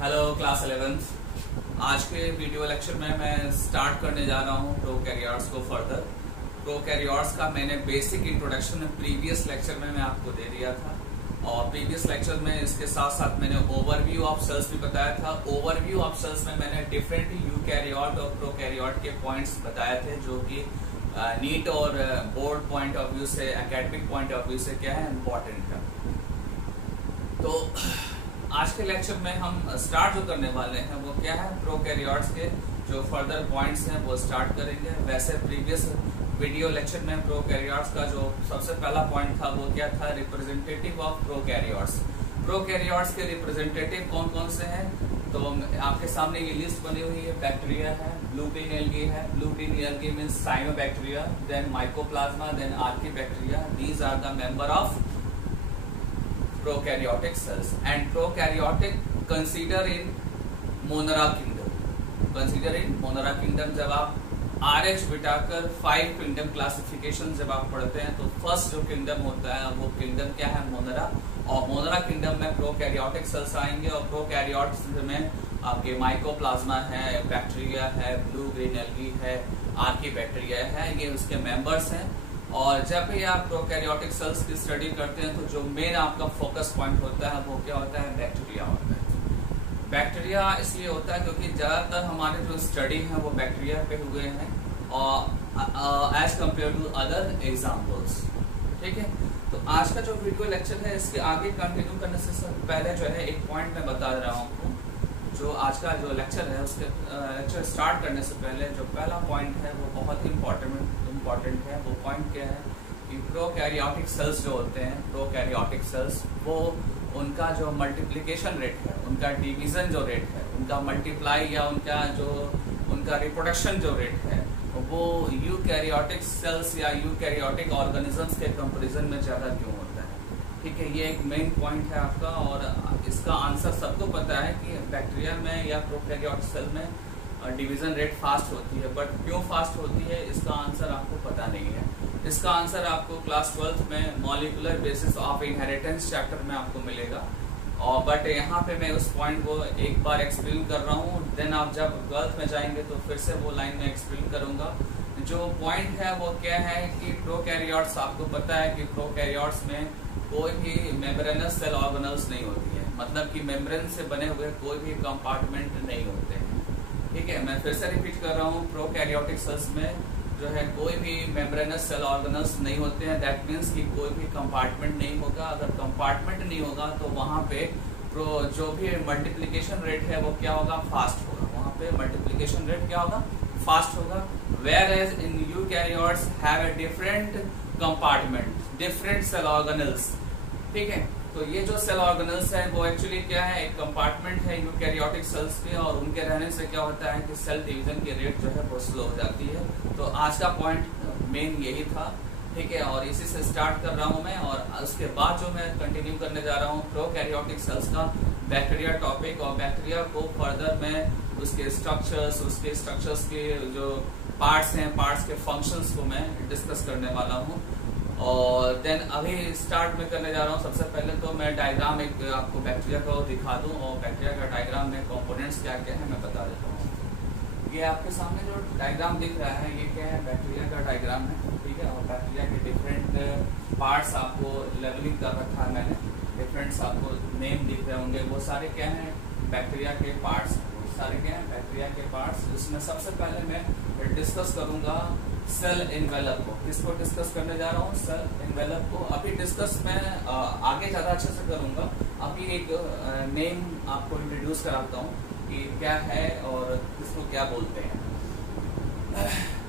Hello class 11th। आज के video lecture में मैं स्टार्ट करने जा रहा हूँ प्रोकैरियोट्स को फर्दर। प्रोकैरियोट्स का मैंने बेसिक इंट्रोडक्शन प्रीवियस लेक्चर में मैं आपको दे दिया था और प्रीवियस लेक्चर में इसके साथ साथ मैंने ओवरव्यू ऑफ सेल्स भी बताया था। ओवरव्यू ऑफ सेल्स में मैंने डिफरेंट यूकैरियोट और प्रोकैरियोट के पॉइंट्स बताए थे जो कि नीट और बोर्ड पॉइंट ऑफ व्यू से, एकेडमिक पॉइंट ऑफ व्यू से क्या है इम्पोर्टेंट है। तो आज के लेक्चर में हम स्टार्ट जो करने वाले हैं वो क्या है, प्रोकैरियोट्स के जो फर्दर पॉइंट्स हैं वो स्टार्ट करेंगे। वैसे प्रीवियस वीडियो लेक्चर में प्रोकैरियोट्स का जो सबसे पहला पॉइंट था वो क्या था, रिप्रेजेंटेटिव ऑफ प्रोकैरियोट्स। प्रोकैरियोट्स के रिप्रेजेंटेटिव कौन कौन से हैं, तो आपके सामने ये लिस्ट बनी हुई है। बैक्टीरिया है, ब्लू ग्रीन एल्गी है, blue green algae means cyanobacteria, then mycoplasma, then archaebacteria. These are the member of prokaryotic cells and prokaryotic consider in monera kingdom। जब आप RH बिटाकर 5 किंगडम क्लासिफिकेशन जब आप पढ़ते हैं तो फर्स्ट जो किंगडम होता है वो किंगडम क्या है, मोनरा। और मोनरा किंगडम में प्रोकैरियोटिक सेल्स आएंगे और प्रोकैरियोट्स में आपके माइकोप्लाज्मा है, बैक्टीरिया है, ब्लू ग्रीन एल्गी है, आर्कीबैक्टीरिया है, ये उसके मेंबर्स हैं। और जब भी आप प्रोकैरियोटिक सेल्स की स्टडी करते हैं तो जो मेन आपका फोकस पॉइंट होता है वो क्या होता है, बैक्टीरिया होता है। बैक्टीरिया इसलिए होता है क्योंकि ज्यादातर हमारे जो स्टडी है वो बैक्टीरिया पे हुए हैं और as compare to other examples. ठीक है, तो आज का जो वीडियो लेक्चर है इसके आगे कंटिन्यू करने से पहले जो है एक पॉइंट मैं बता रहा हूँ। जो आज का जो लेक्चर है उसके लेक्चर स्टार्ट करने से पहले जो पहला पॉइंट है वो बहुत ही इम्पोर्टेंट है। वो पॉइंट क्या है कि प्रोकैरियोटिक सेल्स जो होते हैं, प्रोकैरियोटिक सेल्स वो उनका जो मल्टीप्लिकेशन रेट है, उनका डिवीजन जो रेट है, उनका मल्टीप्लाई या उनका रिप्रोडक्शन जो रेट है वो यूकैरियोटिक सेल्स या यूकैरियोटिक ऑर्गेनिजम्स के कंपैरिजन में ज्यादा क्यों होता है। ठीक है, ये एक मेन पॉइंट है आपका और इसका आंसर सबको पता है कि बैक्टीरिया में या प्रोकैरियोटिक सेल में डिवीजन रेट फास्ट होती है, बट क्यों फास्ट होती है इसका आंसर आपको पता नहीं है। इसका आंसर आपको क्लास 12th में molecular basis of inheritance chapter में आपको मिलेगा। और बट यहाँ पे मैं उस पॉइंट को एक बार एक्सप्लेन कर रहा हूँ, देन आप जब 12th में जाएंगे तो फिर से वो लाइन में एक्सप्लेन करूंगा। जो पॉइंट है वो क्या है कि प्रोकैरियोट्स, आपको पता है कि प्रोकैरियोट्स में कोई भी मेम्ब्रेनस सेल ऑर्गेनल्स नहीं होती है, मतलब कि मेम्ब्रेन से बने हुए कोई भी कंपार्टमेंट नहीं होते हैं। ठीक है, मैं फिर से रिपीट कर रहा हूँ, प्रोकैरियोटिक सेल्स में जो है कोई भी मेम्ब्रेनस सेल ऑर्गेनल्स नहीं होते हैं। दैट मीन्स कि कोई भी कंपार्टमेंट नहीं होगा। अगर कंपार्टमेंट नहीं होगा तो वहाँ पे जो भी मल्टीप्लिकेशन रेट है वो क्या होगा, फास्ट होगा। वहाँ पे मल्टीप्लिकेशन रेट क्या होगा, फास्ट होगा। Whereas in eukaryotes have a different compartment, different cell organelles. ठीक है, तो ये जो सेल ऑर्गेनल्स है वो एक्चुअली क्या है, एक कंपार्टमेंट है यूकैरियोटिक सेल्स के, और उनके रहने से क्या होता है कि सेल डिवीजन की रेट जो है वो स्लो हो जाती है। तो आज का पॉइंट मेन यही था। ठीक है, और इसी से स्टार्ट कर रहा हूं मैं, और उसके बाद जो मैं कंटिन्यू करने जा रहा हूं प्रोकैरियोटिक सेल्स का बैक्टीरिया टॉपिक। और बैक्टीरिया को फर्दर मैं उसके स्ट्रक्चर्स के जो पार्ट्स हैं, पार्ट्स के फंक्शंस को मैं डिस्कस करने वाला हूँ। और देन अभी स्टार्ट में करने जा रहा हूँ। सबसे पहले तो मैं डायग्राम एक आपको बैक्टीरिया को दिखा दूं, और बैक्टीरिया का डायग्राम में कंपोनेंट्स क्या क्या है मैं बता देता हूँ। ये आपके सामने जो डायग्राम दिख रहा है ये क्या है, बैक्टीरिया का डायग्राम है। ठीक है, और बैक्टीरिया के डिफरेंट पार्ट्स आपको लेवलिंग कर रखा है मैंने, डिफरेंट आपको नेम दिख रहे होंगे, वो सारे क्या है बैक्टीरिया के पार्ट्स हैं। वो सारे क्या है बैक्टीरिया के पार्ट्स। इसमें सबसे पहले मैं डिस्कस करूंगा सेल इन्वेलप को। किसको डिस्कस करने जा रहा हूँ, सेल इन्वेलप को। अभी डिस्कस मैं आगे ज्यादा अच्छे से करूंगा। अभी एक नेम आपको इंट्रोड्यूस कराता हूँ कि क्या है और किसको क्या बोलते हैं।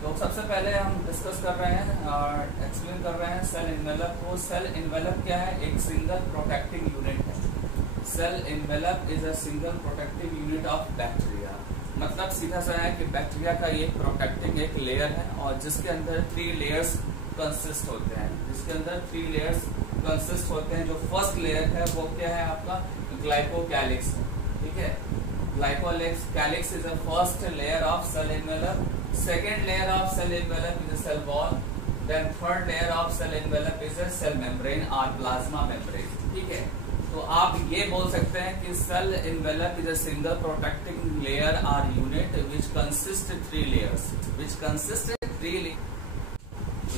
तो सबसे पहले हम डिस्कस कर रहे हैं और एक्सप्लेन कर रहे हैं सेल इन्वेलप को। सेल इन्वेलप क्या है, एक सिंगल प्रोटेक्टिंग यूनिट है। Cell envelope is a single protective unit of bacteria. मतलब सीधा सा है कि बैक्टीरिया का ये प्रोटेक्टिंग एक लेयर है और जिसके अंदर 3 लेयर्स कंसिस्ट होते हैं। जो फर्स्ट लेयर है वो क्या है आपका, ग्लाइकोकैलिक्स। ठीक है, glycocalyx is the first layer of cell envelope. Second layer of cell envelope is a cell wall. Then third layer of cell envelope is a cell membrane और प्लाज्मा मेम्ब्रेन। ठीक है, तो आप ये बोल सकते हैं कि cell envelope is a single protecting layer और unit which consist 3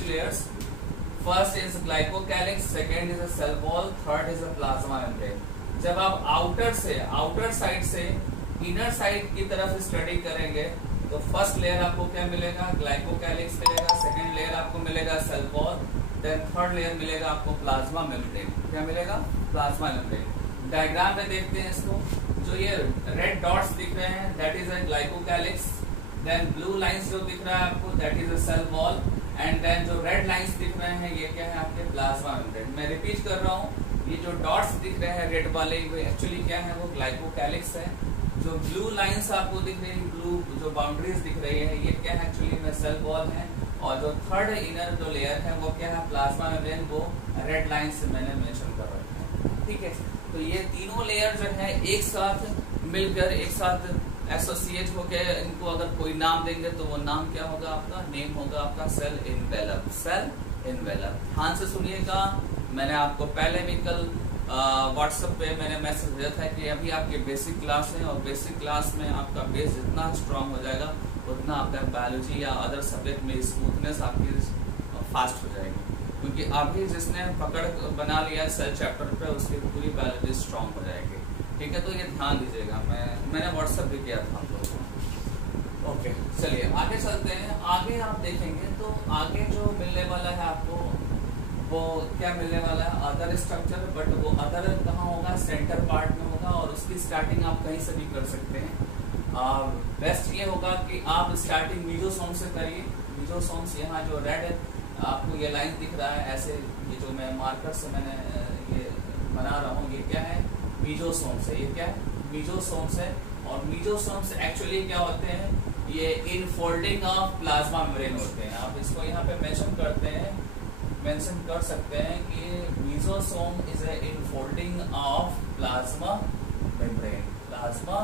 layers. First is glycocalyx, second is a cell wall, third is a plasma membrane. जब आप आउटर साइड से इनर साइड की तरफ स्टडी करेंगे तो फर्स्ट लेयर आपको क्या मिलेगा, ग्लाइकोकैलिक्स मिलेगा, सेकेंड लेयर आपको मिलेगा cell wall, then third layer मिलेगा आपको प्लाज्मा मेम्ब्रेन। क्या मिलेगा, प्लाज्मा मेम्ब्रेन। डायग्राम में देखते हैं इसको, जो ये रेड डॉट्स दिख रहे हैं that is a glycocalyx, then blue lines जो दिख रहा है आपको that is a cell wall, and then जो रेड लाइंस दिख रहे हैं ये क्या है आपके प्लाज्मा मेम्ब्रेन। मैं रिपीट कर रहा हूँ, ये जो डॉट्स दिख रहे हैं रेड वाले वो एक्चुअली क्या है, वो ग्लाइकोकैलिक्स है। जो ब्लू लाइंस आपको दिख रही है, ब्लू जो बाउंड्रीज दिख रही है ये क्या है एक्चुअली में सेल वॉल है, और जो थर्ड इनर जो लेयर है वो क्या है प्लाज्मा मेम्ब्रेन, वो रेड लाइन से मैंने मेंशन कर रखा है। ठीक है, तो ये तीनों लेयर जो है एक साथ मिलकर एक साथ एसोसिएट होकर इनको अगर कोई नाम देंगे तो वो नाम क्या होगा, आपका नेम होगा आपका सेल एनवेलप। सेल एनवेलप, ध्यान से सुनिएगा। मैंने आपको पहले भी कल व्हाट्सएप पे मैंने मैसेज दिया था कि अभी आपके बेसिक क्लास है और बेसिक क्लास में आपका बेस जितना स्ट्रांग हो जाएगा उतना आपका बायोलॉजी या अदर सब्जेक्ट में स्मूथनेस आपकी फास्ट हो जाएगी, क्योंकि अभी जिसने पकड़ बना लिया सेल चैप्टर पे उसकी पूरी बायोलॉजी स्ट्रांग हो जाएगी। ठीक है, तो ये ध्यान दीजिएगा, मैंने व्हाट्सएप भी किया था आप लोगों को। ओके, चलिए आगे चलते हैं। आगे आप देखेंगे तो आगे जो मिलने वाला है आपको वो क्या मिलने वाला है, अदर स्ट्रक्चर, बट वो अदर कहाँ होगा, सेंटर पार्ट में होगा, और उसकी स्टार्टिंग आप कहीं से भी कर सकते हैं। बेस्ट ये होगा कि आप स्टार्टिंग मीजोसोम से करिए। मीजोसोम से यहाँ जो रेड है आपको ये लाइन दिख रहा है ऐसे, ये जो मैं मार्कर से मैंने ये बना रहा हूँ, ये क्या है मीजोसोम से, ये क्या है मीजोसोम से। और मीजोसोम से एक्चुअली क्या होते हैं, ये इनफोल्डिंग ऑफ प्लाज्मा मेम्ब्रेन होते हैं। आप इसको यहाँ पे मेंशन कर सकते हैं कि mesosome is a infolding of plasma membrane. Plasma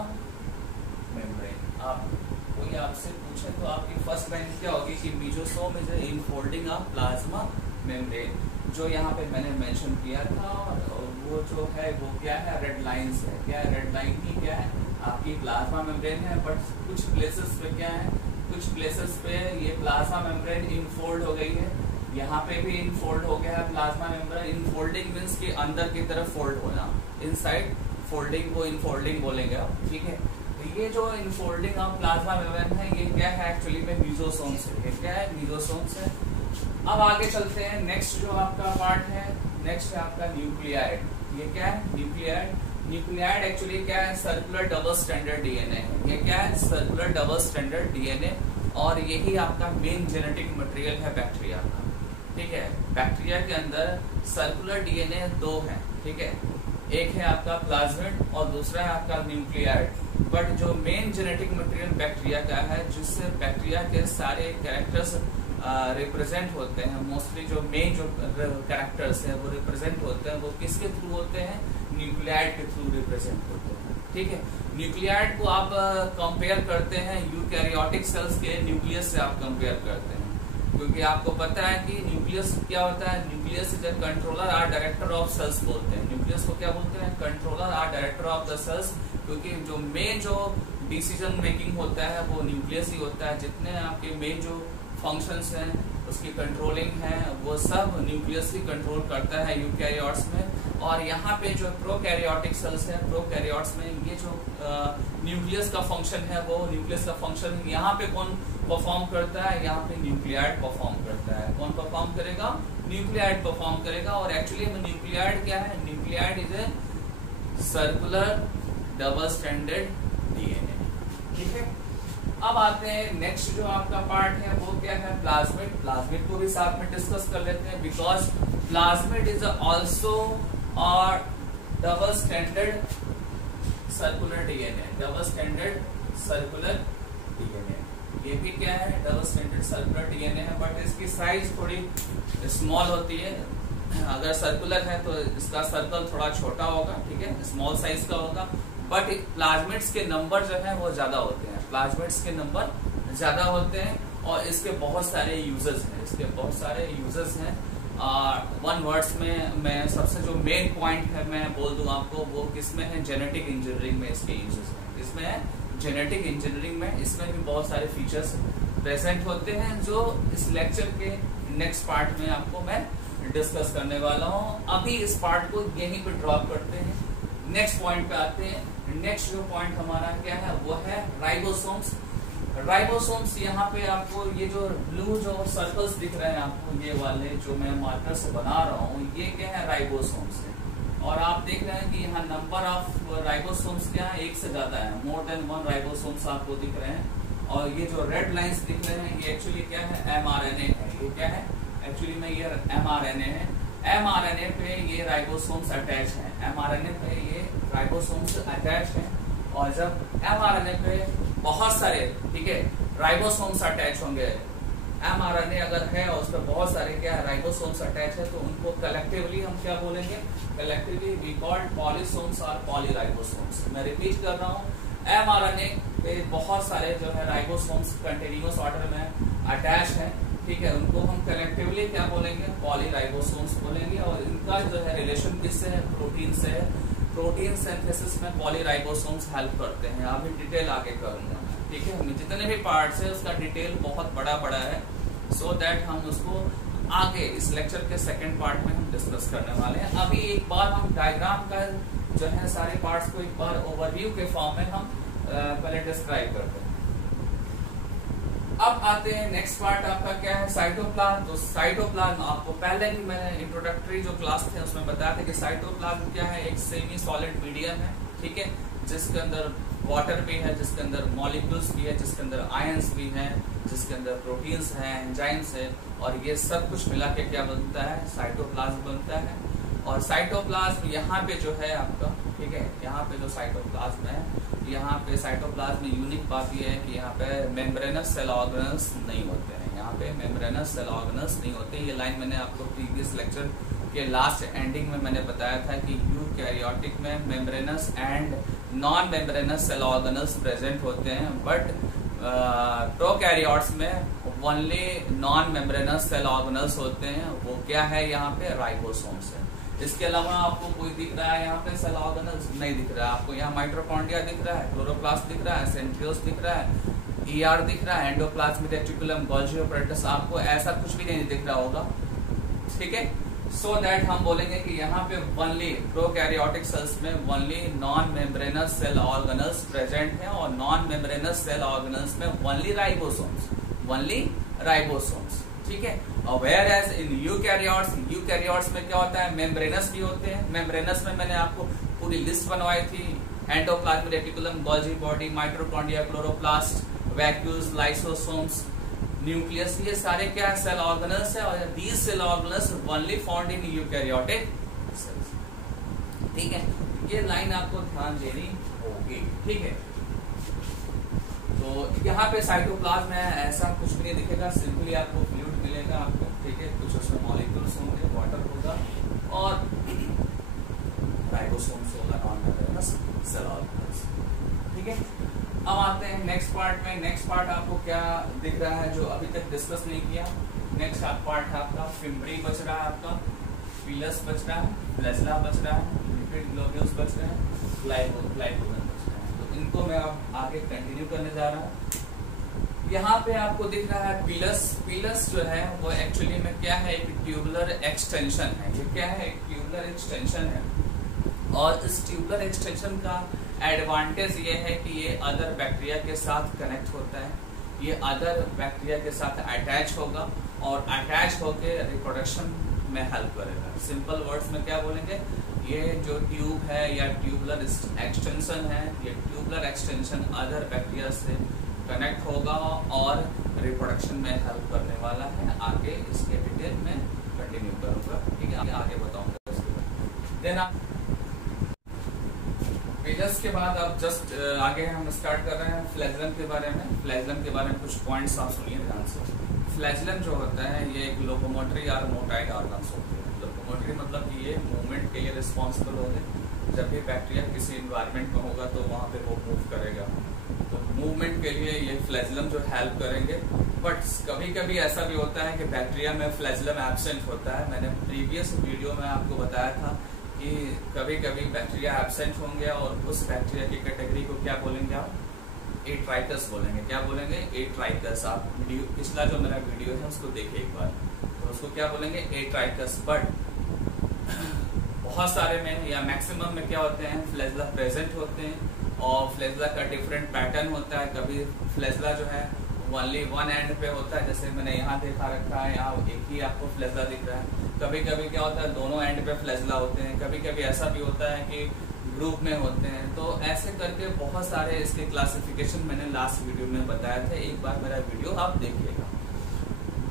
membrane, आप कोई आपसे पूछे तो आपकी फर्स्ट लाइन क्या होगी कि mesosome is a infolding of plasma membrane, जो यहाँ पे मैंने मेंशन किया था। और वो जो है वो क्या है, रेड लाइन है। क्या है, रेड लाइन ही क्या है आपकी प्लाज्मा मेम्ब्रेन है। बट कुछ प्लेसेस पे क्या है, कुछ प्लेसेस पे ये प्लाज्मा मेम्ब्रेन इनफोल्ड हो गई है, यहाँ पे भी इनफोल्ड हो गया है प्लाज्मा मेम्ब्रेन। इनफोल्डिंग मींस कि अंदर की तरफ फोल्ड होना, इनसाइड फोल्डिंग को इनफोल्डिंग बोलेंगे आप। ठीक है, तो ये जो इनफोल्डिंग ऑफ प्लाज्मा मेम्ब्रेन है ये क्या है एक्चुअली में मीजोसोम से। ये क्या है, मीजोसोम से। अब आगे चलते हैं, नेक्स्ट जो आपका पार्ट है, नेक्स्ट है आपका न्यूक्लियाइड। ये क्या है, न्यूक्लियाइड। न्यूक्लियाइड एक्चुअली क्या है, सर्कुलर डबल स्टैंडर्ड डीएनए है। ये क्या है, सर्कुलर डबल स्टैंडर्ड डीएनए, और यही आपका मेन जेनेटिक मटेरियल है बैक्टीरिया का। ठीक है, बैक्टीरिया के अंदर सर्कुलर डीएनए दो हैं। ठीक है, एक है आपका प्लाज्मिड और दूसरा है आपका न्यूक्लियाइड। बट जो मेन जेनेटिक मटेरियल बैक्टीरिया का है, जिससे बैक्टीरिया के सारे कैरेक्टर्स रिप्रेजेंट होते हैं, मोस्टली जो मेन जो कैरेक्टर्स हैं वो रिप्रेजेंट होते हैं, वो किसके थ्रू होते हैं, न्यूक्लियाइड के थ्रू रिप्रेजेंट होते हैं। ठीक है, न्यूक्लियाइड को आप कंपेयर करते हैं यूकैरियोटिक सेल्स के न्यूक्लियस से आप कंपेयर करते हैं, क्योंकि आपको पता है कि न्यूक्लियस क्या होता है, न्यूक्लियस इज अ कंट्रोलर और डायरेक्टर ऑफ सेल्स बोलते हैं। न्यूक्लियस को क्या बोलते हैं, कंट्रोलर और डायरेक्टर ऑफ द सेल्स, क्योंकि जो मेन जो डिसीजन मेकिंग होता है वो न्यूक्लियस ही होता है। जितने आपके मेन जो फंक्शंस हैं उसकी कंट्रोलिंग है वो सब न्यूक्लियस ही कंट्रोल करता है यूकैरियोट्स में। और यहाँ पे जो प्रोकैरियोटिक सेल्स है, प्रोकैरियोट्स में ये जो न्यूक्लियस का फंक्शन है, वो न्यूक्लियस का फंक्शन यहाँ पे कौन परफॉर्म करता है, यहाँ पे न्यूक्लियाइड परफॉर्म करता है। कौन परफॉर्म करेगा, न्यूक्लियाइड परफॉर्म करेगा। और एक्चुअली न्यूक्लियाइड क्या है, nuclide is a circular double standard DNA. ठीक है, अब आते हैं नेक्स्ट जो आपका पार्ट है वो क्या है, प्लाज्मिड। प्लाज्मिड को भी साथ में डिस्कस कर लेते हैं, बिकॉज प्लाज्मिड इज ऑल्सो और double standard circular DNA. Double standard circular DNA, ये भी क्या है, डबल स्टैंडर्ड सर्कुलर डीएनए है, बट इसकी साइज थोड़ी स्मॉल होती है। अगर सर्कुलर है तो इसका सर्कल थोड़ा छोटा होगा, ठीक है, स्मॉल साइज का होगा। बट प्लाज्मिड्स के नंबर जो है वो ज्यादा होते हैं, प्लाज्मिड्स के नंबर ज्यादा होते हैं, और इसके बहुत सारे यूजर्स हैं, इसके बहुत सारे यूजर्स हैं। वन वर्ड्स में मैं सबसे जो मेन पॉइंट है मैं बोल दूं आपको, वो किसमें है, जेनेटिक इंजीनियरिंग में इसके यूजेस हैं। इसमें है जेनेटिक इंजीनियरिंग में, इसमें भी बहुत सारे फीचर्स प्रेजेंट होते हैं जो इस लेक्चर के नेक्स्ट पार्ट में आपको मैं डिस्कस करने वाला हूँ। अभी इस पार्ट को यहीं पे ड्रॉप करते हैं, नेक्स्ट पॉइंट पे आते हैं। नेक्स्ट जो पॉइंट हमारा क्या है वो है राइबोसोम्स। राइबोसोम्स यहाँ पे आपको ये जो ब्लू जो सर्कल्स दिख रहे हैं आपको, ये वाले जो मैं मार्कर से बना रहा हूँ, ये क्या है, राइबोसोम्स है। और आप देख रहे हैं कि यहाँ नंबर ऑफ राइबोसोम्स क्या है, एक से ज्यादा है, मोर देन 1 राइबोसोम्स आपको दिख रहे हैं। और ये जो रेड लाइंस दिख रहे हैं ये एक्चुअली क्या है, mRNA है। ये क्या है, एक्चुअली में ये mRNA है। mRNA पे ये राइबोसोम्स अटैच है, mRNA पे ये राइबोसोम्स अटैच है। और जब mRNA पे बहुत सारे, ठीक है, राइबोसोम्स अटैच होंगे, mRNA अगर है और उस पर बहुत सारे क्या है राइबोसोम्स अटैच है, तो उनको कलेक्टिवली हम क्या बोलेंगे, कलेक्टिवली वी कॉल्ड पॉलीसोम्स और पॉलीराइबोसोम्स। मैं रिपीट कर रहा हूँ, mRNA पे बहुत सारे जो है राइबोसोम्स कंटिन्यूअस ऑर्डर में अटैच है, ठीक है, उनको हम कलेक्टिवली क्या बोलेंगे, पॉलीराइबोसोम्स बोलेंगे। और इनका जो है रिलेशन किससे है, प्रोटीन से है। प्रोटीन सिंथेसिस में पॉलीराइबोसोम्स हेल्प करते हैं। अभी डिटेल आगे करूंगा, ठीक है, जितने भी पार्ट्स है उसका डिटेल बहुत बड़ा है, सो दैट हम उसको आगे इस लेक्चर के सेकंड पार्ट में हम डिस्कस करने वाले हैं। अभी एक बार हम डायग्राम का जो है सारे पार्ट्स को एक बार ओवरव्यू के फॉर्म में हम पहले डिस्क्राइब करते हैं। अब आते हैं नेक्स्ट पार्ट, आपका क्या है, साइटोप्लाज्म। तो साइटोप्लाज्म आपको पहले भी मैंने इंट्रोडक्टरी जो क्लास थे उसमें बताया था कि साइटोप्लाज्म क्या है, एक सेमी सॉलिड मीडियम है, ठीक है, जिसके अंदर वाटर भी है, जिसके अंदर मॉलिक्यूल्स भी है, जिसके अंदर आयंस भी हैं, जिसके अंदर प्रोटीन्स हैं, एंजाइम्स है, और ये सब कुछ मिला के क्या बनता है, साइटोप्लाज्म बनता है। और साइटोप्लाज्म यहाँ पे जो है आपका, ठीक है, यहाँ पे जो साइटोप्लाज्म है, यहाँ पे साइटोप्लाज्म में यूनिक बात ये है कि यहाँ पे मेम्ब्रेनस सेल ऑर्गेनल्स नहीं होते हैं, यहाँ पे मेम्ब्रेनस सेल ऑर्गेनल्स नहीं होते। ये लाइन मैंने आपको प्रीवियस लेक्चर के लास्ट एंडिंग में मैंने बताया था कि यूकैरियोटिक में membranous and non membranous cell organelles present होते हैं, बट प्रोकैरियोट्स में only non membranous cell organelles होते हैं। वो क्या है, यहाँ पे राइबोसोम्स है। इसके अलावा आपको कोई दिख रहा है यहाँ पे सेल ऑर्गेनल्स नहीं दिख रहा है आपको। यहाँ माइटोकॉन्ड्रिया दिख रहा है, क्लोरोप्लास्ट दिख रहा है, सेंट्रियोल्स दिख रहा है, ER दिख रहा है, एंडोप्लाज्मिक रेटिकुलम, गोल्गी apparatus, आपको ऐसा कुछ भी नहीं दिख रहा होगा, ठीक है। सो दैट हम बोलेंगे कि यहाँ पे ओनली प्रोकैरियोटिक सेल्स में only non membranous cell organelles present है, और नॉन मेम्ब्रेनस सेल ऑर्गेनल्स में ओनली राइबोसोम्स, ठीक है। और वेयर एज इन यूकैरियोट्स में क्या होता है, मेम्ब्रेनस भी होते हैं। मेम्ब्रेनस में मैंने आपको पूरी लिस्ट बनवाई थी, endoplasmic reticulum, Golgi body, mitochondria, chloroplast, vacuoles, lysosomes, nucleus, ये सारे क्या सेल ऑर्गेनल्स है, और these cell organelles only found in eukaryotic cells, ठीक है। ये लाइन आपको ध्यान देनी होगी, ठीक है। तो यहाँ पे साइटोप्लाज्म है, ऐसा कुछ भी नहीं दिखेगा, सिंपली आपको फ्लूइड मिलेगा आपको, ठीक है, कुछ उसमें मॉलिक्यूल्स होंगे, वाटर होगा, और राइबोसोम्स होगा, नॉन मेम्ब्रेनस सेल ऑर्गेनल्स, ठीक है। अब आते हैं नेक्स्ट पार्ट में। नेक्स्ट पार्ट आपको क्या दिख रहा है जो अभी तक डिस्कस नहीं किया। नेक्स्ट पार्ट है आपका फिम्ब्री बच रहा है, आपका पीलस बच रहा है, फ्लैजेला बच रहा है, लिपिड ग्लोब्यूल्स बच रहे हैं, ग्लाइकोजन बच रहे हैं। तो इनको मैं अब आगे कंटिन्यू करने जा रहा हूँ। यहाँ पे आपको दिख रहा है पीलस जो है वो एक्चुअली में क्या है, एक ट्यूबुलर एक्सटेंशन है। ये क्या है, एक ट्यूबुलर एक्सटेंशन है, और इस ट्यूबुलर एक्सटेंशन का एडवांटेज ये है कि ये अदर बैक्टीरिया के साथ कनेक्ट होता है, ये अदर बैक्टीरिया के साथ अटैच होगा, और अटैच होके रिप्रोडक्शन में हेल्प करेगा। सिंपल वर्ड्स में क्या बोलेंगे, ये जो ट्यूब है या ट्यूबुलर एक्सटेंशन है, ये ट्यूबुलर एक्सटेंशन अदर बैक्टीरिया से कनेक्ट होगा और रिप्रोडक्शन में हेल्प करने वाला है। आगे इसके डिटेल में कंटिन्यू करूंगा, ठीक है, आगे बताऊंगा इसके बाद। पीलस के बाद अब जस्ट आगे हम स्टार्ट कर रहे हैं फ्लैजेलम के बारे में। फ्लैजेलम के बारे में कुछ पॉइंट्स आप सुनिए ध्यान से। फ्लैजेलम जो होता है ये एक लोकोमोटरी और मोटाइल ऑर्गन्स होते हैं। लोकोमोटरी मतलब कि ये मूवमेंट के लिए रिस्पॉन्सिबल होते हैं, जब भी बैक्टीरिया किसी इन्वायरमेंट में होगा तो वहाँ पे वो मूव करेगा, तो मूवमेंट के लिए ये फ्लैजेलम जो हेल्प करेंगे। बट कभी कभी ऐसा भी होता है कि बैक्टीरिया में फ्लैजेलम एब्सेंट होता है। मैंने प्रीवियस वीडियो में आपको बताया था कि कभी कभी बैक्टीरिया एब्सेंट होंगे और उस बैक्टीरिया की कैटेगरी को क्या बोलेंगे आप, एट्राइकस बोलेंगे। क्या बोलेंगे? एट्राइकस। आप वीडियो पिछला जो मेरा वीडियो है उसको देखिए एक बार, तो उसको क्या बोलेंगे? एट्राइकस। बट बहुत सारे में या मैक्सिमम में क्या होते हैं, फ्लैजेला प्रेजेंट होते हैं और फ्लैजेला का डिफरेंट पैटर्न होता है। कभी फ्लैजेला जो है ओनली वन एंड पे होता है, जैसे मैंने यहाँ दिखा रखा है, यहाँ एक ही आपको फ्लैजेला दिख रहा है। कभी कभी क्या होता है दोनों एंड पे फ्लैजेला होते हैं, कभी कभी ऐसा भी होता है कि ग्रुप में होते हैं। तो ऐसे करके बहुत सारे इसके क्लासिफिकेशन मैंने लास्ट वीडियो में बताया था, एक बार मेरा वीडियो आप देखिएगा।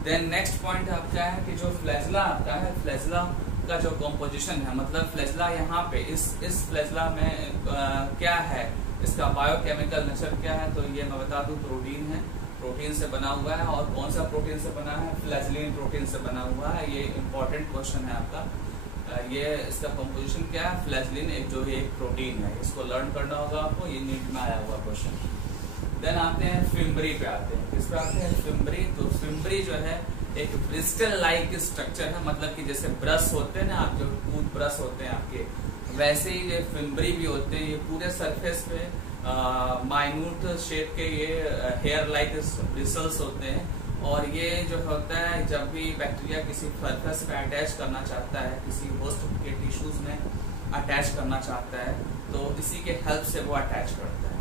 देन नेक्स्ट पॉइंट आपका है कि जो फ्लैजेला आता है, फ्लैजेला का जो कॉम्पोजिशन है, मतलब फ्लैजेला यहाँ पे इस फ्लैजेला में क्या है, इसका बायोकेमिकल नेचर क्या है, तो ये मैं बता दूं प्रोटीन है, प्रोटीन से बना हुआ है। और कौन सा प्रोटीन से बना है? फ्लैजेलिन प्रोटीन से बना हुआ है। ये इंपॉर्टेंट क्वेश्चन है आपका। ये इसका कंपोजिशन क्या है? फ्लैजेलिन एक प्रोटीन है, इसको लर्न करना होगा आपको, ये नीट में आया हुआ क्वेश्चन। देन आते हैं फिम्बरी पे आते हैं। किस पे आते हैं? फिम्बरी। तो फिम्बरी जो है एक ब्रिस्टल लाइक स्ट्रक्चर है, मतलब कि जैसे ब्रश होते हैं ना, आप जो टूथ ब्रश होते हैं आपके, वैसे ही ये फिम्बरी भी होते हैं। ये पूरे सरफेस पे माइन्यूट शेप के ये हेयर लाइक ब्रिसल्स होते हैं। और ये जो होता है, जब भी बैक्टीरिया किसी सरफेस पे अटैच करना चाहता है, किसी होस्ट के टिश्यूज में अटैच करना चाहता है, तो इसी के हेल्प से वो अटैच करता है।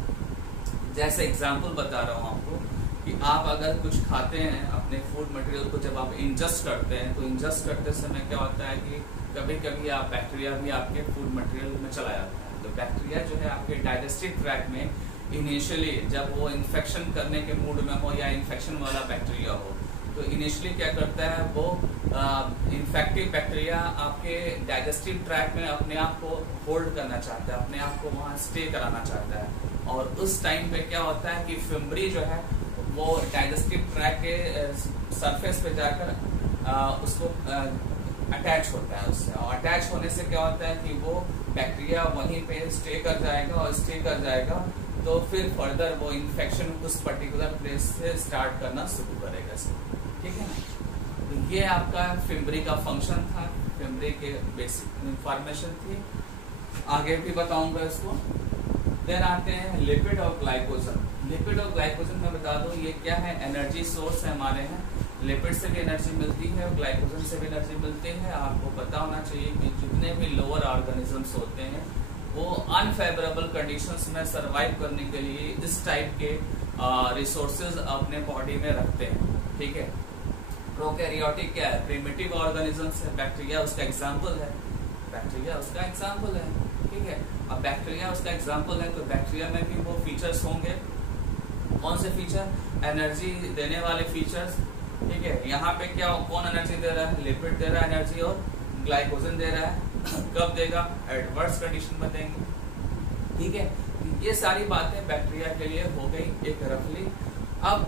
जैसे एग्जांपल बता रहा हूँ आपको कि आप अगर कुछ खाते हैं, अपने फूड मटेरियल को जब आप इंजस्ट करते हैं, तो इंजस्ट करते समय क्या होता है कि कभी कभी आप बैक्टीरिया भी आपके फूड मटेरियल में चला जाता है। तो बैक्टीरिया जो है आपके डाइजेस्टिव ट्रैक्ट में इनिशियली जब वो इन्फेक्शन करने के मूड में हो या इन्फेक्शन वाला बैक्टीरिया हो, तो इनिशियली क्या करता है, वो इन्फेक्टिव बैक्टीरिया आपके डाइजेस्टिव ट्रैक्ट में अपने आप को होल्ड करना चाहता है, अपने आप को वहाँ स्टे कराना चाहता है। और उस टाइम पे क्या होता है कि फिम्बरी जो है वो डाइजेस्टिव ट्रैक्ट के सरफेस पे जाकर उसको अटैच होता है उससे, और अटैच होने से क्या होता है कि वो बैक्टीरिया वहीं पे स्टे कर जाएगा, और स्टे कर जाएगा तो फिर फर्दर वो इन्फेक्शन उस पर्टिकुलर प्लेस से स्टार्ट करना शुरू करेगा। ठीक है ना? तो ये आपका फिम्बरी का फंक्शन था, फिम्बरी के बेसिक इंफॉर्मेशन थी, आगे भी बताऊंगा इसको। देन आते हैं लिपिड और ग्लाइकोजन। लिपिड और ग्लाइकोजन में बता दूं ये क्या है, एनर्जी सोर्स है हमारे हैं। लिपिड से भी एनर्जी मिलती है और ग्लाइकोजन से भी एनर्जी मिलती है। आपको पता होना चाहिए कि जितने भी लोअर ऑर्गेनिजम्स होते हैं वो अनफेवरेबल कंडीशंस में सरवाइव करने के लिए इस टाइप के रिसोर्सेज अपने बॉडी में रखते हैं। ठीक है? प्रोकैरियोटिक क्या है? प्रिमिटिव ऑर्गेनिजम्स है। बैक्टीरिया उसका एग्जाम्पल है, बैक्टीरिया उसका एग्जाम्पल है। ठीक है? अब बैक्टीरिया उसका एग्जाम्पल है, तो बैक्टीरिया में भी वो फीचर्स होंगे। कौन से फीचर? एनर्जी देने वाले फीचर्स। ठीक है? यहाँ पे क्या, कौन एनर्जी दे रहा है? लिपिड दे रहा है एनर्जी, और ग्लाइकोजन दे रहा है। कब देगा? एडवर्स कंडीशन में देंगे। ठीक है? ये सारी बातें बैक्टीरिया के लिए हो गई एक रफली। अब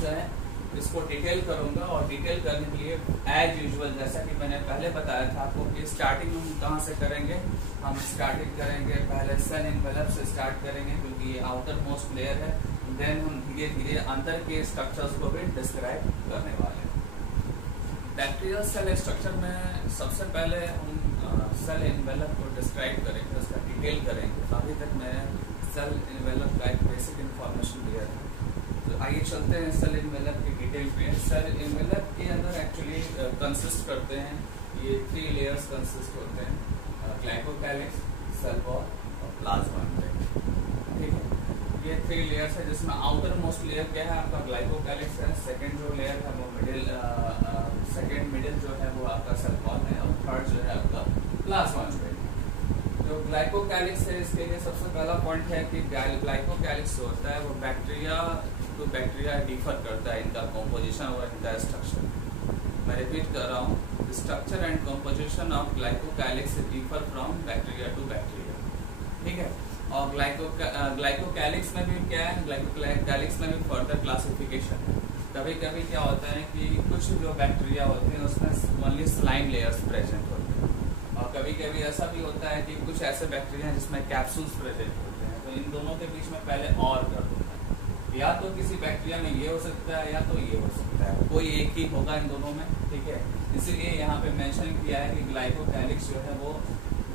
जो है इसको डिटेल करूंगा, और डिटेल करने के लिए एज यूजुअल जैसा कि मैंने पहले बताया था आपको कि स्टार्टिंग हम कहाँ से करेंगे, हम स्टार्टिंग करेंगे पहले सेल एनवेलप से स्टार्ट करेंगे, क्योंकि ये आउटर मोस्ट लेयर है। देन हम धीरे धीरे अंदर के स्ट्रक्चर्स को भी डिस्क्राइब करने वाले हैं। बैक्टीरियल सेल स्ट्रक्चर में सबसे पहले हम सेल एनवेलप को डिस्क्राइब करेंगे, उसका डिटेल करेंगे। अभी तक मैंने सेल एनवेलप का एक बेसिक इन्फॉर्मेशन दिया था, तो आइए चलते हैं सेल एनवेलप की डिटेल पे। सेल एनवेलप के अंदर एक्चुअली कंसिस्ट करते हैं, ये 3 लेयर्स कंसिस्ट होते हैं, ग्लाइकोकैलिक्स, सेल वॉल और प्लाज्मा मेम्ब्रेन। ठीक है? ये 3 लेयर्स है, जिसमें आउटर मोस्ट लेयर क्या है आपका? ग्लाइकोकैलिक्स है। सेकंड जो लेयर है वो मिडिल जो है वो आपका सेल वॉल है, और थर्ड जो है आपका प्लाज्मा मेम्ब्रेन है। जो ग्लाइकोकैलिक्स है, इसके लिए सबसे पहला पॉइंट है कि ग्लाइकोकैलिक्स जो होता है वो बैक्टीरिया टू बैक्टीरिया डिफर करता है, इनका कॉम्पोजिशन और इनका स्ट्रक्चर। मैं रिपीट कर रहा हूँ, structure and composition of glycocalyx differ from bacteria to bacteria. ठीक है? और ग्लाइकोकैलिक्स में भी क्या है, ग्लाइकोकैलिक्स में भी फर्दर क्लासिफिकेशन है। कभी कभी क्या होता है कि कुछ जो बैक्टीरिया होते हैं उसमें ओनली स्लाइम लेयर्स प्रेजेंट होते हैं, और कभी कभी ऐसा भी होता है कि कुछ ऐसे बैक्टीरिया हैं जिसमें कैप्सूल्स प्रेजेंट होते हैं, तो इन दोनों के बीच में पहले और कर दूंगा। या तो किसी बैक्टीरिया में ये हो सकता है या तो ये हो सकता है, कोई एक ही होगा इन दोनों में, ठीक है। इसीलिए यहाँ पे मेंशन किया है कि ग्लाइकोकैलिक्स जो है वो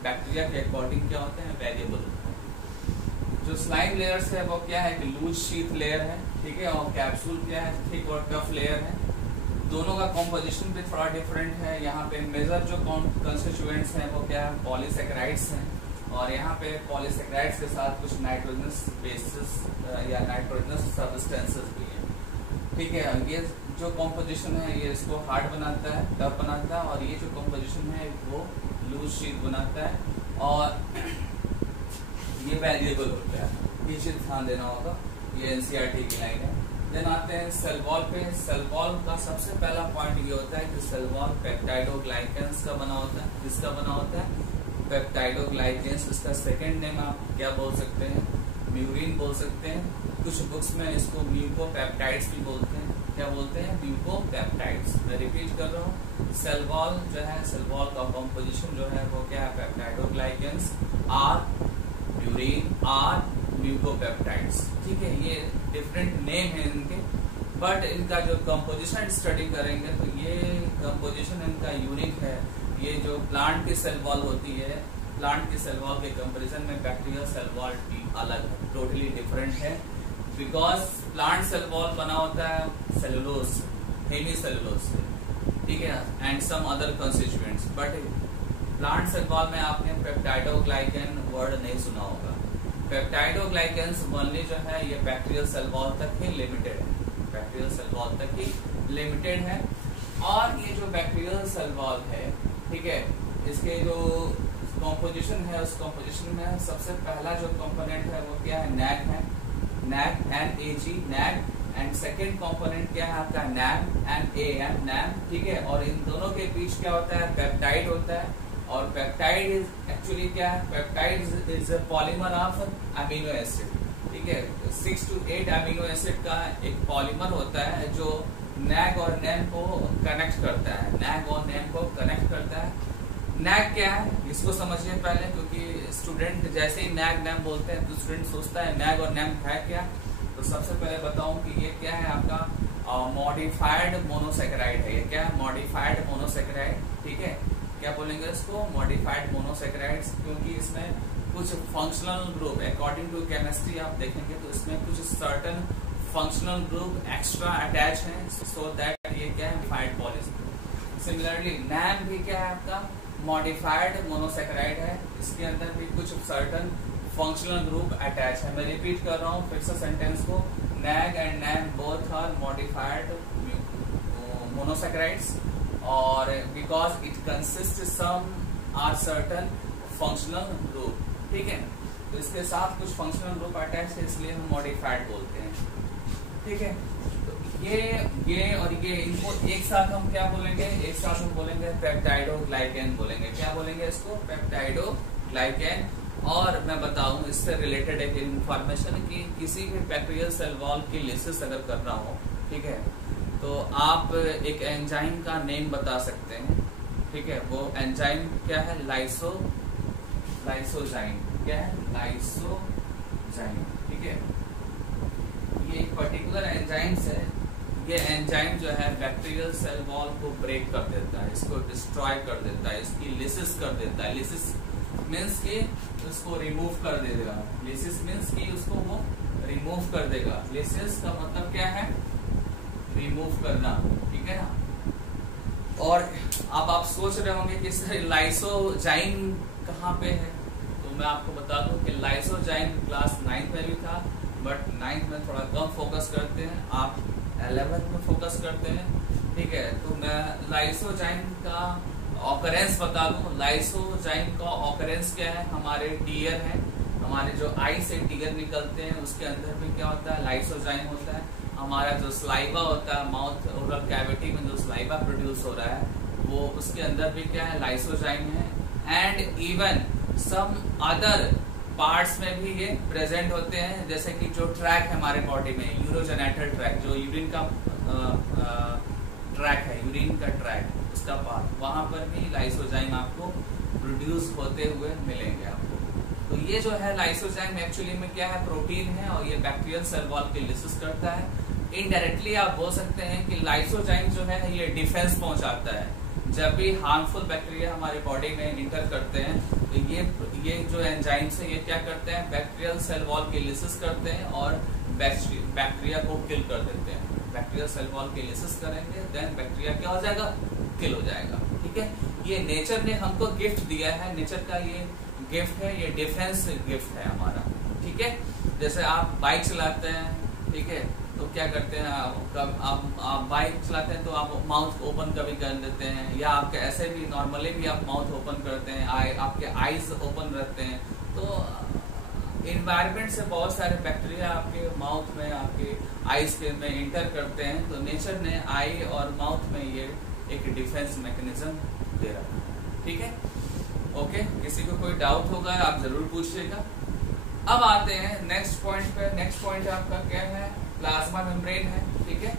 बैक्टीरिया के अकॉर्डिंग क्या होते हैं, वेरिएबल होते हैं। जो स्लाइम लेयर्स है वो क्या है कि लूज शीथ लेयर है, ठीक है, और कैप्सूल क्या है, थिक और टफ लेयर है। दोनों का कॉम्पोजिशन भी थोड़ा डिफरेंट है। यहाँ पे मेजर जो कंस्टिट्यूएंट्स हैं वो क्या है, पॉलीसेकेराइड्स हैं, और यहाँ पे पॉलीसेकेराइड्स के साथ कुछ नाइट्रोजनस बेसिस या नाइट्रोजनस सब्सटेंसेस भी हैं, ठीक है। ये जो कॉम्पोजिशन है ये इसको हार्ड बनाता है, टफ बनाता है, और ये जो कॉम्पोजिशन है वो लूज शीट बनाता है, और ये वेरिएबल होता है, पीछे ध्यान देना होगा। ये एनसीईआरटी की लाइन है। देन आते हैं सेल वॉल पे। सेल वॉल का सबसे पहला पॉइंट ये होता है कि सेल वॉल पेप्टाइडोग्लाइकेंस का बना होता है। किसका बना होता है, पेप्टाइडोग्लाइकेंस। इसका सेकेंड नेम आप क्या बोल सकते हैं, म्यूरिन बोल सकते हैं। कुछ बुक्स में इसको म्यूकोपेप्टाइड्स भी बोलते हैं। क्या बोलते हैं, म्यूकोपेप्टाइड्स। मैं रिपीट कर रहा हूँ, सेल वॉल जो है, सेल वॉल का कॉम्पोजिशन जो है वो क्या है, पेप्टाइडोग्लाइकेंस आर, म्यूरिन आर, म्यूकोपेप्टाइड्स, ठीक है। ये डिफरेंट नेम है इनके, बट इनका जो कंपोजिशन स्टडी करेंगे तो ये कंपोजिशन इनका यूनिक है। ये जो प्लांट की सेल वॉल होती है, प्लांट की सेल वॉल के कंपैरिजन में बैक्टीरियल सेल वॉल भी अलग है, टोटली डिफरेंट है। बिकॉज प्लांट सेल वॉल बना होता है सेलुलोज, हेमीसेलुलोज से, ठीक है, and some other constituents. But plant cell wall में आपने पेप्टाइडोग्लाइकेन वर्ड नहीं सुना होगा। पेप्टाइडोग्लाइकेंस ओनली जो है ये बैक्टीरियल सेल वॉल तक ही लिमिटेड है, बैक्टीरियल सेल वॉल तक ही लिमिटेड है। और ये जो बैक्टीरियल सेल वॉल है, ठीक है, इसके जो कॉम्पोजिशन है उस कॉम्पोजिशन में सबसे पहला जो कंपोनेंट है वो क्या है, नैग है, nag, NAG, nag. And second component क्या है आपका, नैम, NAM, नैम, ठीक है। और इन दोनों के बीच क्या होता है, पेप्टाइड होता है। और पेप्टाइड इज एक्चुअली क्या है, peptide is a polymer of amino acid, ठीक है। 6 to 8 अमीनो एसिड का एक पॉलीमर होता है जो नैग और नैम को कनेक्ट करता है, नैग और नैम को कनेक्ट करता है। नैग क्या है इसको समझिए पहले, क्योंकि स्टूडेंट जैसे ही नैग नैम बोलते हैं तो स्टूडेंट सोचता है नैग और नैम है क्या। तो सबसे पहले बताऊं कि ये क्या है आपका मॉडिफाइड मोनोसेकेराइड है। ये क्या है, मॉडिफाइड मोनोसेकेराइड, ठीक है। क्या बोलेंगे इसको, मॉडिफाइड मोनोसेकेराइड्स, क्योंकि इसमें कुछ functional group, according to chemistry आप देखेंगे तो इसमें कुछ certain functional group extra attach हैं, सो दैट ये क्या है, फाइड पॉलीमर। सिमिलरली नैम भी क्या है आपका, मॉडिफाइड मोनोसेकेराइड है, इसके अंदर भी कुछ सर्टन फंक्शनल ग्रुप अटैच है। मैं रिपीट कर रहा हूँ फिर से सेंटेंस को, NAG and NAM both are modified monosaccharides, और because it consist some are certain functional group, ठीक है। तो इसके साथ कुछ फंक्शनल ग्रुप अटैच है, इसलिए हम मॉडिफाइड बोलते हैं, ठीक है। तो ये और ये इनको एक साथ हम क्या बोलेंगे, एक साथ हम बोलेंगे पेप्टाइडोग्लाइकेन बोलेंगे। क्या बोलेंगे इसको, पेप्टाइडोग्लाइकेन। और मैं बताऊं इससे रिलेटेड एक इन्फॉर्मेशन कि किसी भी बैक्टीरियल सेल वॉल की लिसिस अगर करना हो, ठीक है, तो आप एक एंजाइम का नेम बता सकते हैं, ठीक है। वो एंजाइम क्या है, लाइसोजाइम, क्या है, लाइसोजाइम, ठीक है। ये एक पर्टिकुलर एंजाइम है, ये एंजाइम जो है बैक्टीरियल सेल वॉल को ब्रेक कर देता है, इसको डिस्ट्रॉय कर देता है, इसकी लिसिस कर देता है। लिसिस मीन्स कि उसको रिमूव कर देगा, लिसिस मीन्स कि उसको वो रिमूव कर देगा। लिसिस का मतलब क्या है, रिमूव करना, ठीक है ना। और अब आप सोच रहे होंगे कि सर लाइसोजाइम कहाँ पे है, तो मैं आपको बता दूं कि लाइसोजाइम क्लास 9th में भी था, बट 9th में थोड़ा कम फोकस करते हैं, आप 11th में फोकस करते हैं, ठीक है। तो मैं लाइसोजाइम का ऑकरेंस बता दूं। लाइसोजाइम का ऑकरेंस क्या है, हमारे टीयर है, हमारे जो आई से टीयर निकलते हैं उसके अंदर भी क्या होता है, लाइसोजाइम होता है। हमारा जो स्लाइवा होता है, माउथ ओरल कैविटी में जो स्लाइवा प्रोड्यूस हो रहा है, वो उसके अंदर भी क्या है, लाइसोजाइम है। And even some other parts में भी ये प्रेजेंट होते हैं, जैसे कि जो ट्रैक है हमारे बॉडी में, यूरोजेनेटल ट्रैक, जो यूरिन का ट्रैक है, यूरिन का ट्रैक, उसका पार्ट, वहां पर भी लाइसोजाइम आपको प्रोड्यूस होते हुए मिलेंगे आपको। तो ये जो है लाइसोजाइम एक्चुअली में क्या है, प्रोटीन है और ये बैक्टीरियल सेल वॉल की लिसिस करता है। इनडायरेक्टली आप बोल सकते हैं कि लाइसोजाइम जो है ये डिफेंस पहुंचाता है। जब भी हार्मफुल बैक्टीरिया हमारे बॉडी में इंटर करते हैं तो ये जो एंजाइम्स है ये क्या करते हैं, बैक्टीरियल सेल वॉल की लिसिस करते हैं और बैक्टीरिया को किल कर देते हैं। बैक्टीरियल सेल वॉल की लिसिस करेंगे देन बैक्टीरिया क्या हो जाएगा, किल हो जाएगा। ठीक है, ये नेचर ने हमको गिफ्ट दिया है, नेचर का ये गिफ्ट है, ये डिफेंस गिफ्ट है हमारा। ठीक है, जैसे आप बाइक चलाते हैं, ठीक है, तो क्या करते हैं आप बाइक चलाते हैं तो आप माउथ ओपन कभी कर देते हैं, या आपके ऐसे भी नॉर्मली भी आप माउथ ओपन करते हैं, आपके आईज ओपन रहते हैं। तो इन्वायरमेंट से बहुत सारे बैक्टीरिया आपके माउथ में, आपके आईज के में इंटर करते हैं। तो नेचर ने आई और माउथ में ये एक डिफेंस मैकेनिज्म दे रखा है। ठीक है, ओके, किसी को कोई डाउट होगा आप जरूर पूछिएगा। अब आते हैं नेक्स्ट पॉइंट पे। नेक्स्ट पॉइंट आपका क्या है, प्लाज्मा मेम्ब्रेन है। ठीक है,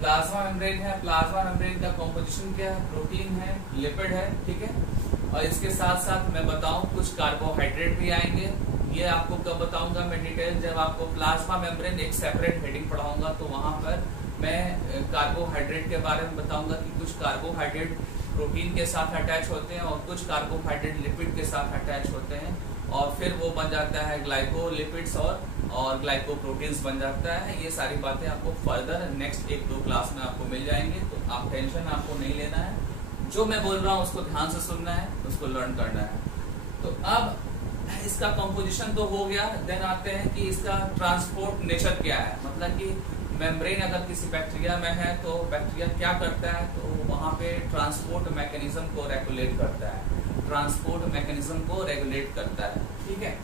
प्लाज्मा मेम्ब्रेन है। प्लाज्मा मेम्ब्रेन का कॉम्पोजिशन क्या है, प्रोटीन है, लिपिड है। ठीक है, और इसके साथ साथ मैं बताऊं कुछ कार्बोहाइड्रेट भी आएंगे। ये आपको कब बताऊंगा मैं डिटेल, जब आपको प्लाज्मा मेम्ब्रेन एक सेपरेट हेडिंग पढ़ाऊंगा तो वहां पर मैं कार्बोहाइड्रेट के बारे में बताऊंगा कि कुछ कार्बोहाइड्रेट प्रोटीन के साथ अटैच होते हैं और कुछ कार्बोहाइड्रेट लिपिड के साथ अटैच होते हैं, और फिर वो बन जाता है ग्लाइकोलिपिड्स और ग्लाइकोप्रोटीन्स बन जाता है। ये सारी बातें आपको फर्दर नेक्स्ट 1-2 क्लास में आपको मिल जाएंगे, तो आप टेंशन आपको नहीं लेना है। जो मैं बोल रहा हूँ उसको ध्यान से सुनना है, उसको लर्न करना है। तो अब इसका कंपोजिशन तो हो गया, देन आते हैं कि इसका ट्रांसपोर्ट नेचर क्या है। मतलब कि मेम्ब्रेन अगर किसी बैक्टीरिया में है तो बैक्टीरिया क्या करता है, तो वहां पे ट्रांसपोर्ट मैकेनिज्म को रेगुलेट करता है, ट्रांसपोर्ट मैकेनिज्म को रेगुलेट करता है। ठीक है,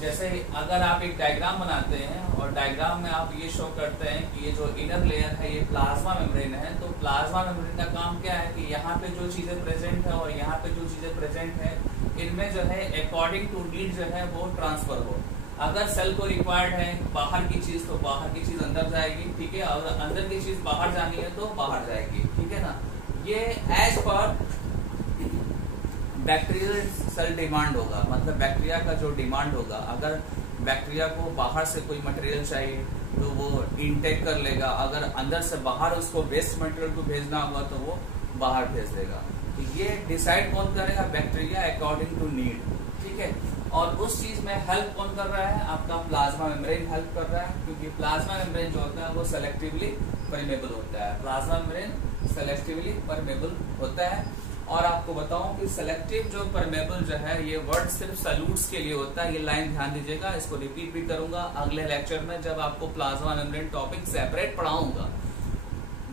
जैसे अगर आप एक डायग्राम बनाते हैं और डायग्राम में आप ये शो करते हैं कि ये जो इनर लेयर है ये प्लाज्मा मेम्ब्रेन है, तो प्लाज्मा मेम्ब्रेन का काम क्या है कि यहाँ पे जो चीजें प्रेजेंट है और यहाँ पे जो चीजें प्रेजेंट है इनमें जो है अकॉर्डिंग टू नीड जो है वो ट्रांसफर हो। अगर सेल को रिक्वायर्ड है बाहर की चीज तो बाहर की चीज अंदर जाएगी। ठीक है, और अंदर की चीज बाहर जानी है तो बाहर जाएगी। ठीक है ना, ये as per bacterial cell demand होगा। मतलब बैक्टीरिया का जो डिमांड होगा, अगर बैक्टीरिया को बाहर से कोई मटेरियल चाहिए तो वो इनटेक कर लेगा, अगर अंदर से बाहर उसको वेस्ट मटेरियल को भेजना होगा तो वो बाहर भेज देगा। तो ये डिसाइड कौन करेगा, बैक्टीरिया अकॉर्डिंग टू नीड। ठीक है, और उस चीज में हेल्प कौन कर रहा है, आपका प्लाज्मा मेम्ब्रेन हेल्प कर रहा है, क्योंकि प्लाज्मा मेम्ब्रेन जो होता है वो सेलेक्टिवली परमेबल होता है। प्लाज्मा मेम्ब्रेन सेलेक्टिवली परमेबल होता है। और आपको बताऊं कि सेलेक्टिव जो परमेबल जो है ये वर्ड सिर्फ सल्यूट्स के लिए होता है। ये लाइन ध्यान दीजिएगा, इसको रिपीट भी करूंगा अगले लेक्चर में जब आपको प्लाज्मा मेम्ब्रेन टॉपिक सेपरेट पढ़ाऊंगा।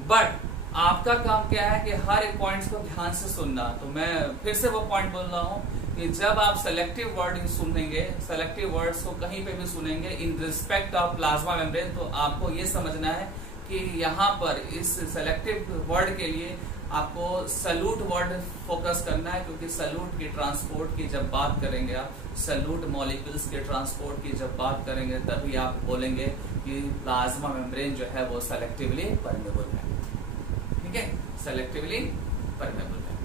बट आपका काम क्या है कि हर एक पॉइंट्स को ध्यान से सुनना। तो मैं फिर से वो पॉइंट बोल रहा हूँ कि जब आप सेलेक्टिव वर्ड सुनेंगे, सेलेक्टिव वर्ड्स को कहीं पे भी सुनेंगे in respect of plasma membrane, तो आपको ये समझना है कि यहाँ पर इस सेलेक्टिव वर्ड के लिए आपको सल्यूट वर्ड फोकस करना है, क्योंकि सल्यूट की ट्रांसपोर्ट की जब बात करेंगे आप, सल्यूट मॉलिक्यूल्स के ट्रांसपोर्ट की जब बात करेंगे तभी आप बोलेंगे कि प्लाज्मा मेम्ब्रेन जो है वो सेलेक्टिवली परमेबल है। ठीक है, सेलेक्टिवली परमेबल है।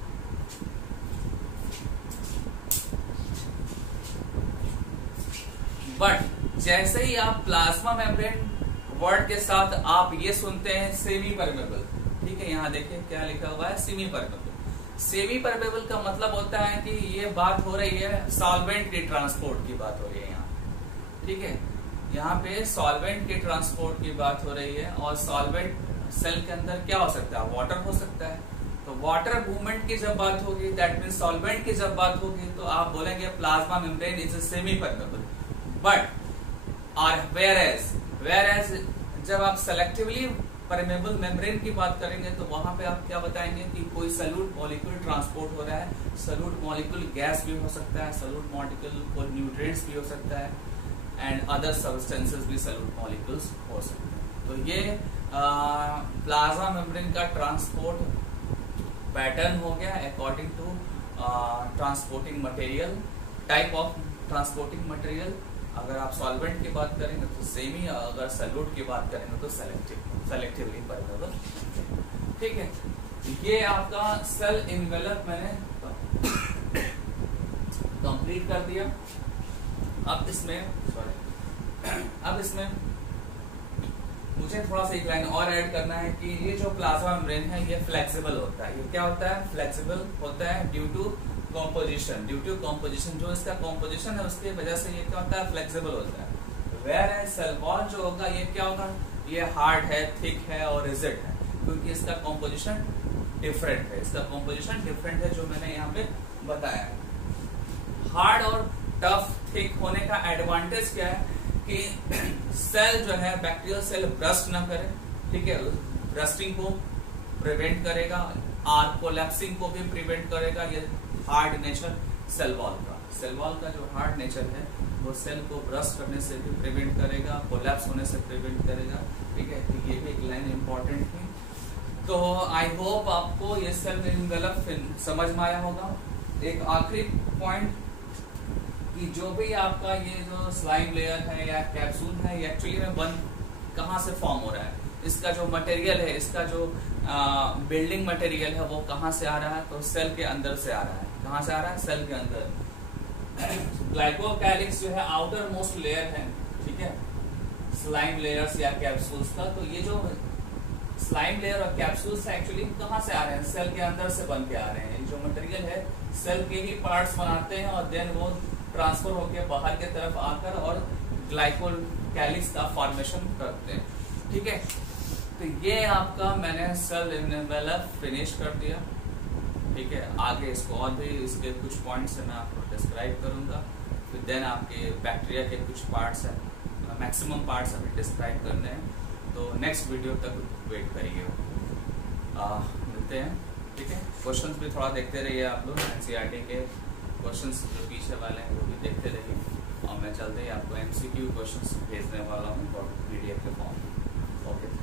बट जैसे ही आप प्लाज्मा मेम्ब्रेन वर्ड के साथ आप ये सुनते हैं सेमी परमेबल। ठीक है, यहाँ देखिए क्या लिखा हुआ है, सेमी परमेबल। सेमी परमेबल का मतलब होता है कि ये बात हो रही है सॉल्वेंट के ट्रांसपोर्ट की बात हो रही है यहाँ। ठीक है, यहाँ पे सॉल्वेंट के ट्रांसपोर्ट की बात हो रही है, और सॉल्वेंट सेल के अंदर क्या हो सकता है, वाटर हो सकता है। तो वाटर मूवमेंट की जब बात होगी, दैट मीन सॉल्वेंट की जब बात होगी, तो आप बोलेंगे plasma membrane is semi permeable. But और वेयर एज जब आप सेलेक्टिवली परमेबल मेम्ब्रेन की बात करेंगे तो वहां पे आप क्या बताएंगे कि कोई सल्यूट मॉलिक्यूल ट्रांसपोर्ट हो रहा है। सल्यूट मॉलिक्यूल गैस भी हो सकता है, सल्यूट मॉलिक्यूल कोई न्यूट्रिएंट्स भी हो सकता है, एंड अदर सब्सटेंसेस भी सल्यूट मॉलिक्यूल्स हो सकते हैं। तो ये प्लाज्मा मेम्ब्रेन का ट्रांसपोर्ट पैटर्न हो गया according to transporting material, type of transporting material. अगर आप सॉल्वेंट की बात करेंगे तो सेमी, अगर सल्यूट की बात करेंगे तो सेलेक्टिवली परमेबल। ठीक है, ये आपका सेल इन्वेलप मैंने कंप्लीट कर दिया। अब इसमें मुझे थोड़ा सा एक लाइन और ऐड करना है कि ये जो प्लाज्मा मेम्ब्रेन है ये फ्लेक्सिबल होता है। ये क्या होता है? फ्लेक्सिबल होता है ड्यू टू कॉम्पोजिशन। जो इसका कॉम्पोजिशन है उसकी वजह से ये क्या होता है? फ्लेक्सिबल होता है। वेयर है सेल वॉल जो होगा ये क्या होगा? ये हार्ड है, थिक है और रिजिड है, क्योंकि इसका कॉम्पोजिशन डिफरेंट है जो मैंने यहाँ पे बताया। हार्ड और टफ थिक होने का एडवांटेज क्या है कि सेल जो है बैक्टीरियल सेल ब्रस्ट ना करे, ठीक है, ब्रस्टिंग को प्रिवेंट करेगा, कोलैप्सिंग को भी प्रिवेंट करेगा। ये हार्ड नेचर सेल वॉल का जो हार्ड नेचर है वो सेल को ब्रस्ट करने से भी प्रिवेंट करेगा, कोलैप्स होने से प्रिवेंट करेगा, ठीक है। तो ये भी एक लाइन इंपॉर्टेंट थी। तो आई होप आपको ये सेल एनवेलप समझ में आया होगा। एक आखिरी पॉइंट कि जो भी आपका ये जो स्लाइम लेयर है या कैप्सूल है ये एक्चुअली में कहाँ से फॉर्म हो रहा है, इसका जो मटेरियल है, इसका जो बिल्डिंग मटेरियल है वो कहाँ से आ रहा है? तो सेल के अंदर से आ रहा है। कहाँ से आ रहा है? सेल के अंदर। ग्लाइकोकैलिक्स जो है आउटर मोस्ट लेयर है, ठीक है, स्लाइम लेयर्स या कैप्सूल्स का। तो ये जो स्लाइम लेयर और कैप्सूल्स एक्चुअली कहाँ से आ रहे हैं? सेल के अंदर से बन के आ रहे हैं। जो मटेरियल है सेल के ही पार्ट्स बनाते हैं और देन वो ट्रांसफर होकर बाहर की तरफ आकर और ग्लाइकोकैलिक्स का फॉर्मेशन करते हैं, ठीक है। तो ये आपका मैंने सेल एनवेलप फिनिश कर दिया, ठीक है। आगे इसको और भी इसके कुछ पॉइंट्स मैं आपको डिस्क्राइब करूंगा। फिर देन आपके बैक्टीरिया के कुछ पार्ट्स हैं, मैक्सिमम पार्ट्स अभी डिस्क्राइब करने हैं। तो नेक्स्ट वीडियो तक वेट करिए, मिलते हैं, ठीक है। क्वेश्चंस भी थोड़ा देखते रहिए आप लोग, एनसीईआरटी के क्वेश्चंस जो पीछे वाले हैं वो भी देखते रहिए। और मैं जल्दी आपको एमसीक्यू क्वेश्चंस भेजने वाला हूँ PDF के फॉर्म। ओके।